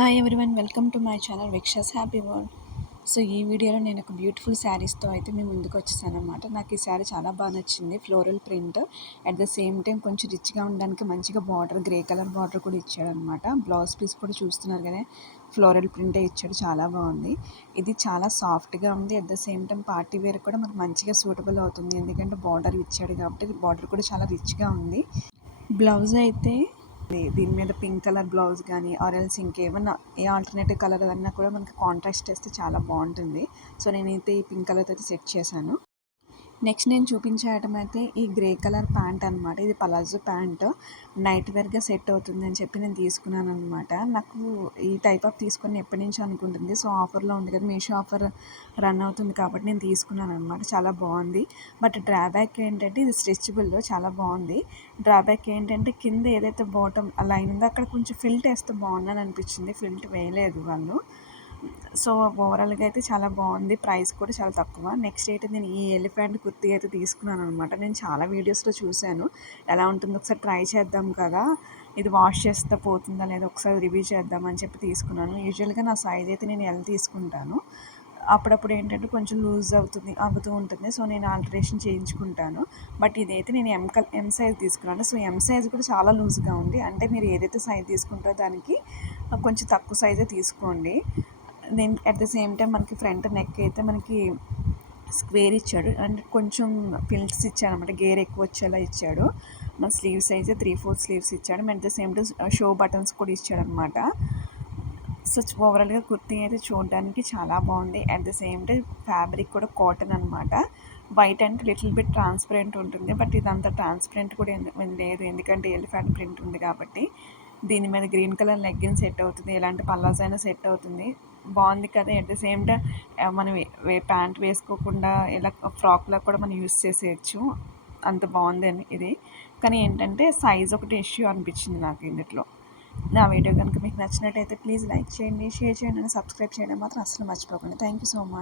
Hi everyone, welcome to my channel విక్షాస్ happy world. So ఈ వీడియోలో నేను ఒక బ్యూటిఫుల్ శారీస్తో అయితే మేము ముందుకు వచ్చేసాను అనమాట. నాకు ఈ శారీ చాలా బాగా నచ్చింది. Floral print, at the same time కొంచెం రిచ్గా ఉండడానికి మంచిగా బార్డర్, గ్రే కలర్ బార్డర్ కూడా ఇచ్చాడనమాట. బ్లౌజ్ పీస్ కూడా చూస్తున్నారు కదా, ఫ్లోరల్ ప్రింటే ఇచ్చాడు, చాలా బాగుంది. ఇది చాలా సాఫ్ట్గా ఉంది. At the same time party wear కూడా మనకు మంచిగా సూటబుల్ అవుతుంది, ఎందుకంటే బార్డర్ ఇచ్చాడు కాబట్టి. బార్డర్ కూడా చాలా రిచ్గా ఉంది. బ్లౌజ్ అయితే దీని మీద పింక్ కలర్ బ్లౌజ్ కానీ ఆరెల్స్ ఇంకేమన్నా ఏ ఆల్టర్నేటివ్ కలర్ అన్నా కూడా మనకి కాంట్రాస్ట్ వేస్తే చాలా బాగుంటుంది. సో నేనైతే ఈ పింక్ కలర్తో అయితే సెట్ చేశాను. నెక్స్ట్ నేను చూపించే ఐటమ్ అయితే ఈ గ్రే కలర్ ప్యాంట్ అనమాట. ఇది పలాజో ప్యాంట్, నైట్ వేర్గా సెట్ అవుతుంది అని చెప్పి నేను తీసుకున్నాను అనమాట. నాకు ఈ టైప్ ఆఫ్ తీసుకొని ఎప్పటి నుంచో అనుకుంటుంది. సో ఆఫర్లో ఉంది కదా, మీషో ఆఫర్ రన్ అవుతుంది కాబట్టి నేను తీసుకున్నాను అనమాట. చాలా బాగుంది. బట్ డ్రాబ్యాక్ ఏంటంటే ఇది స్ట్రెచబుల్, చాలా బాగుంది. డ్రాబ్యాక్ ఏంటంటే కింద ఏదైతే బాటమ్ లైన్ ఉందో అక్కడ కొంచెం ఫిల్ట్ వేస్తే బాగుందని అనిపించింది. ఫిల్ట్ వేయలేదు వాళ్ళు. సో ఓవరాల్గా అయితే చాలా బాగుంది. ప్రైస్ కూడా చాలా తక్కువ. నెక్స్ట్ అయితే నేను ఈ ఎలిఫెంట్ కుర్తీ అయితే తీసుకున్నాను అనమాట. నేను చాలా వీడియోస్లో చూశాను ఎలా ఉంటుందో, ఒకసారి ట్రై చేద్దాం కదా, ఇది వాష్ చేస్తే పోతుందా లేదా ఒకసారి రివ్యూ చేద్దామని చెప్పి తీసుకున్నాను. యూజువల్గా నా సైజ్ అయితే నేను ఎల్ తీసుకుంటాను. అప్పుడప్పుడు ఏంటంటే కొంచెం లూజ్ అవుతూ ఉంటుంది. సో నేను ఆల్టరేషన్ చేయించుకుంటాను. బట్ ఇదైతే నేను ఎం సైజ్ తీసుకున్నాను. సో ఎం సైజ్ కూడా చాలా లూజ్గా ఉంది. అంటే మీరు ఏదైతే సైజ్ తీసుకుంటారో దానికి కొంచెం తక్కువ సైజే తీసుకోండి. Then at the same time మనకి ఫ్రంట్ నెక్ అయితే మనకి స్క్వేర్ ఇచ్చాడు, అండ్ కొంచెం పిల్స్ ఇచ్చాడు అనమాట. గేర్ ఎక్కువ వచ్చేలా ఇచ్చాడు. మన స్లీవ్స్ అయితే 3/4 స్లీవ్స్ ఇచ్చాడు. At the same time show buttons కూడా ఇచ్చాడు అనమాట. సో ఓవరాల్గా కుర్తీ అయితే చూడడానికి చాలా బాగుంది. At the same time fabric కూడా కాటన్ అనమాట. వైట్ అంటే లిటిల్ బిట్ ట్రాన్స్పరెంట్ ఉంటుంది, బట్ ఇదంతా ట్రాన్స్పరెంట్ కూడా లేదు, ఎందుకంటే ఎలిఫెంట్ ప్రింట్ ఉంది కాబట్టి. దీని మీద గ్రీన్ కలర్ లెగ్గిన్ సెట్ అవుతుంది, ఎలాంటి పల్లాస్ అయినా సెట్ అవుతుంది. బాగుంది కదా. అట్ ద సేమ్ టైం మనం ప్యాంట్ వేసుకోకుండా ఇలా ఫ్రాక్లా కూడా మనం యూస్ చేసేయచ్చు, అంత బాగుంది ఇది. కానీ ఏంటంటే సైజ్ ఒకటి ఇష్యూ అనిపించింది నాకు ఇందులో. నా వీడియో కనుక మీకు నచ్చినట్టయితే ప్లీజ్ లైక్ చేయండి, షేర్ చేయండి, అండ్ సబ్స్క్రైబ్ చేయడం మాత్రం అసలు మర్చిపోకండి. Thank you so much.